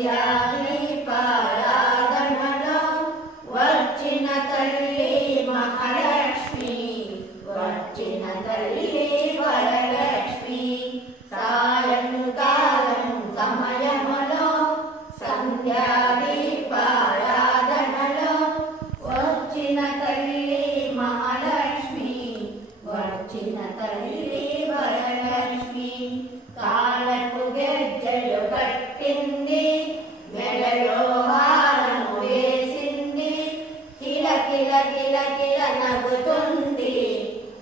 సంధ్యాదీపారాధనలో వచ్చిన తల్లి మహాలక్ష్మి, వచ్చిన తల్లి వరలక్ష్మి. సాయంకాలం సమయములో సంధ్యాదీపారాధనలో వచ్చిన తల్లి మహాలక్ష్మి, వచ్చిన తల్లి వరలక్ష్మి. కాళ్ళకు గజ్జలు కట్టింది, మెడలో హారము వేసింది, కిల కిల కిల కిల నవ్వుతుంది,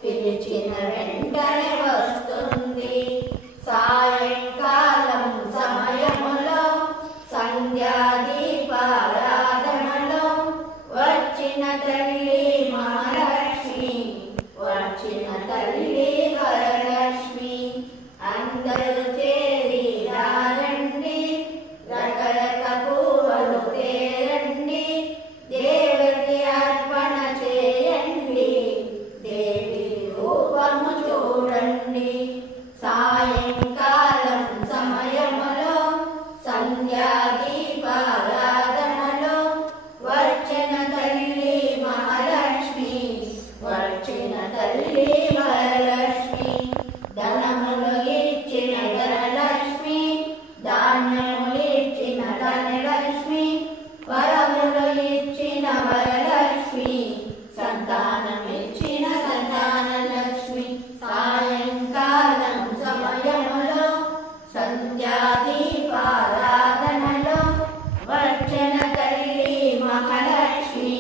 పిలిచిన వెంటనే వస్తుంది. సాయంకాలం సమయములో సంధ్యాదీపారాధనలో వచ్చిన తల్లి మహాలక్ష్మి, వచ్చిన తల్లి వరలక్ష్మి. అందరూ చేరి రారండి, రకరక పువ్వులు తేరండి, దేవుడికి అర్పణ చేయండి, దేవి రూపము చూడండి. సాయంకాలం సమయములో సంధ్యాదీపారాధనలో వచ్చిన తల్లి మహాలక్ష్మి, వచ్చిన తల్లి వరలక్ష్మి. ధనములు ఇచ్చిన ధనలక్ష్మి, ధాన్యములు ఇచ్చిన ధనలక్ష్మి, వరములు ఇచ్చిన వరలక్ష్మి, సంతానమిచ్చిన సంతానలక్ష్మి. సాయంకాలం సమయములో సంధ్యాదీపారాధనలో వచ్చిన తల్లి మహాలక్ష్మి,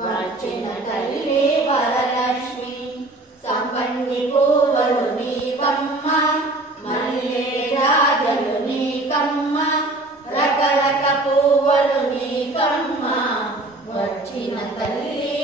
వచ్చిన తల్లి వరలక్ష్మి. సంపంగి పువ్వులు నీకమ్మ, మల్లె రాజలు నీకమ్మ, రకరక పువ్వులు నీకమ్మ, వచ్చిన తల్లి